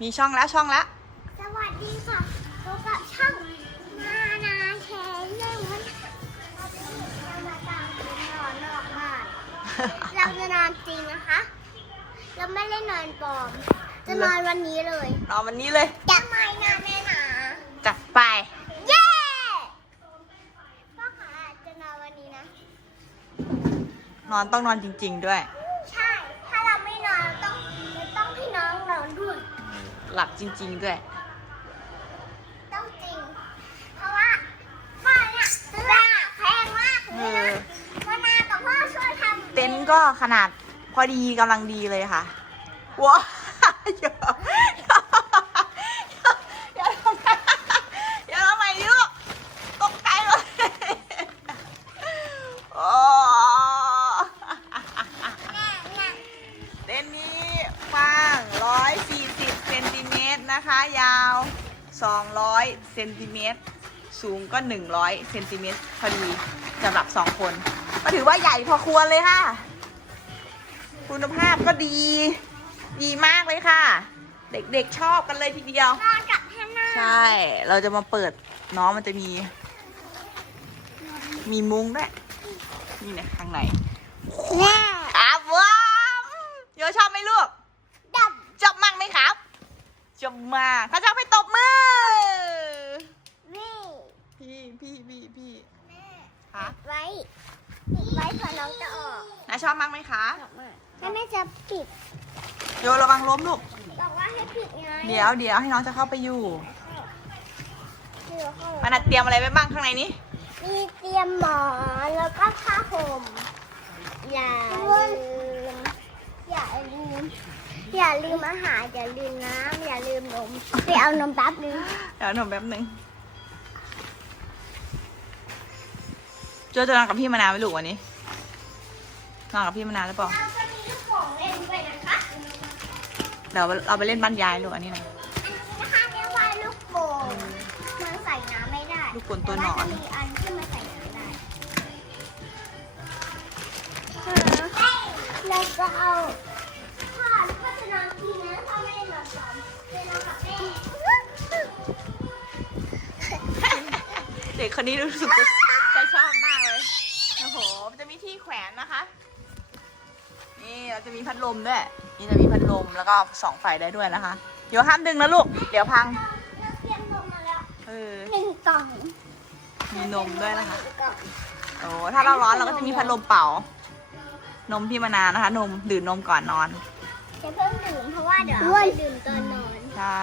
มีช่องแล้วช่องแล้ว สวัสดีค่ะพบกับช่องนานาแชร์เรื่องวันเรามาตามคุณนอนนอกบ้านเราจะนอนจริงนะคะ เราไม่ได้นอนปลอม จะนอนวันนี้เลยรอวันนี้เลยจะไม่นอนแน่หนาจัดไป เย้พ่อขาจะนอนวันนี้นะ นอนต้องนอนจริง ๆ ด้วย หลับจริง ๆ ด้วย ต้องจริง เพราะว่าบ้านเนี่ยซื้อมาแพงมากเอเลยอนะวันนากับพ่อช่วยทำเต็นท์ก็ขนาดพอดีกำลังดีเลยค่ะว้าวอย่าอย่าทำไมอย่าทำไมลูกตกใจเลยโอ้ แน่แน่ เต็นท์นี้กว้าง 140 เซนติเมตร นะคะยาว 200เซนติเมตรสูงก็ 100เซนติเมตรพอดีสำหรับ 2 คน ก็ถือว่าใหญ่พอควรเลยค่ะ คุณภาพก็ดี ดีมากเลยค่ะ เด็กๆชอบกันเลยทีเดียว นอนกับแฮนนาใช่ เราจะมาเปิดน้องมันจะมี มีมุ้งด้วย นี่นะข้างในแน่ ครับว้าวโยชอบไหมลูก ดับ ชอบมั่งไหมครับชอบมากถ้าชอบให้ตบมือ วี่ พี่พี่พี่พี่ แม่ คะไว้ปิดไว้ก่อนน้องจะออกนาชอบมั่งไหมคะออกมาแล้วแม่จะปิดโยระวังล้มลูก บอกว่าให้ปิดไงเดี๋ยวเดี๋ยวให้น้องจะเข้าไปอยู่เดี๋ยวเข้ามันนะเตรียมอะไรไว้บ้างข้างในนี้ มีเตรียมหมอนแล้วก็ผ้าห่ม อย่าลืม อย่าลืม อย่าลืมอาหารอย่าลืมน้ำอย่าลืมนมไปเอานมแป๊บนึง เดี๋ยวหนูแป๊บหนึ่ง จจะนอนกับพี่มานาวไหมลูกวันนี้นอนกับพี่มานาวหรือเปล่าเราจะมีลูกโป่งเล่นด้วยนะคะเดี๋ยวเราไปเล่นบ้านยายลูกอันนี้นะอันนี้นะคะเรียกว่าลูกโป่งมันใส่น้ำไม่ได้ลูกโป่งตัวหนอน แว่าจะมีอันที่มันใส่น้ำได้ แล้วก็เอาพ่อก็จะนอนทีนะพ่อไม่ได้นอนสองจะนอนกับแม่ เด็กคนนี้รู้สึกจะจะชอบมากเลย โอ้โห มันจะมีที่แขว นนะคะนี่เราจะมีพัดลมด้วย นี่จะมีพัดลมแล้วก็ส่องไฟได้ด้วยนะคะ เดี๋ยวห้ามดึงนะลูก เดี๋ยวพัง เราเตรียมนมมาแล้วเออ หนึ่งกล่องมีนมด้วยนะคะหงกล่องโอ้ถ้าเราร้อนเราก็จะมีพัดลมเป่า นมพี่มานาวนะคะ นมดื่มนมก่อนนอน จะเพิ่งดื่มเพราะว่าเดี๋ยวเอาไปดื่มตอนนอนใช่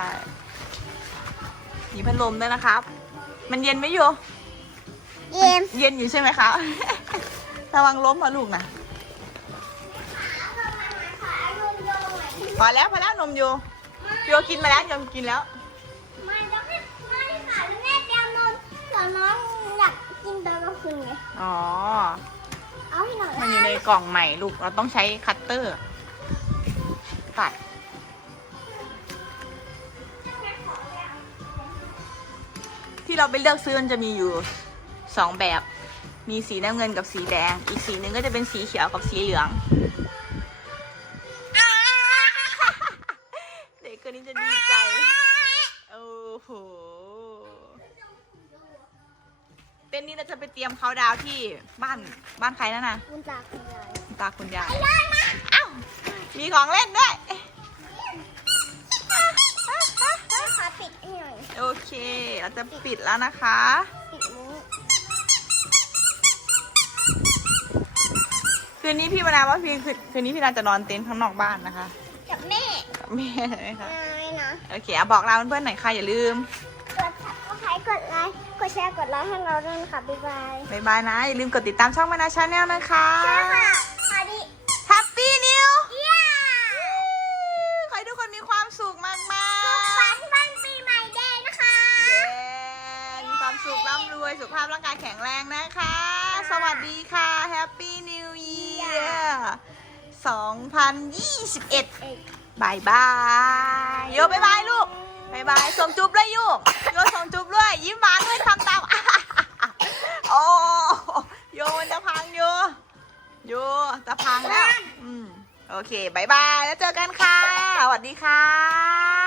มีพัดลมด้วยนะครับ มันเย็นไหมอยู่เย็น เย็นอยู่ใช่ไหมครับ ระวังล้มมาลูกนะพอแล้วพอแล้วนมโยโยกินมาแล้วโยกินแล้วไม่ต้องให้ไม่ค่ะแล้วแม่เตรียมนมเผื่อน้องอยากกินตอนกลางคืนไงอ๋อเอาให้หน่อยมันอยู่ในกล่องใหม่ลูกเราต้องใช้คัตเตอร์ ตัดที่เราไปเลือกซื้อมันจะมีอยู่สองแบบ มีสีน้ำเงินกับสีแดง อีกสีหนึ่งก็จะเป็นสีเขียวกับสีเหลือง เด็กคนนี้จะดีใจ โอ้โห เต้นนี้เราจะไปเตรียมเขาน์ดาวน์ที่บ้านบ้านใครนั่นน่ะคุณตาคุณยายคุณตาคุณยายอ้าวมีของเล่นด้วยขอปิดให้หน่อยโอเค เราจะปิดแล้วนะคะ ปิดมุ้ง คืนนี้พี่มานาวว่าพี่คืนคืนนี้พี่นาจะนอนเต็นท์ข้างนอกบ้านนะคะกับแม่กับแม่เลยค่ะไม่นะโอเคเอาบอกลาเพื่อนๆหน่อยค่ะอย่าลืม กดซับสไครต์กดไลค์กดแชร์กดไลค์ให้เราด้วยนะคะบ๊ายบายบ๊ายบายนะอย่าลืมกดติดตามช่องมานาชาแนลนะคะ ใช่ค่ะสวัสดี Happy New เย้ ขอให้ทุกคนมีความสุขมาก ฝันวันปีใหม่เดย์นะคะ ๆเย้มีความ สุขร่ำรวย สุขภาพร่างกายแข็งแรงนะคะ สวัสดีค่ะ Happy New Year 2021เอกบายบายโยบายบายลูกบายบายส่งจุ๊บเลยยูโยส่งจุ๊บด้วย ยิ้มหวานด้วยทำตามโอ้โยมันจะพังโยโยจะพังแล้ว อืม โอเคบายบาย แล้วเจอกันค่ะ สวัสดีค่ะ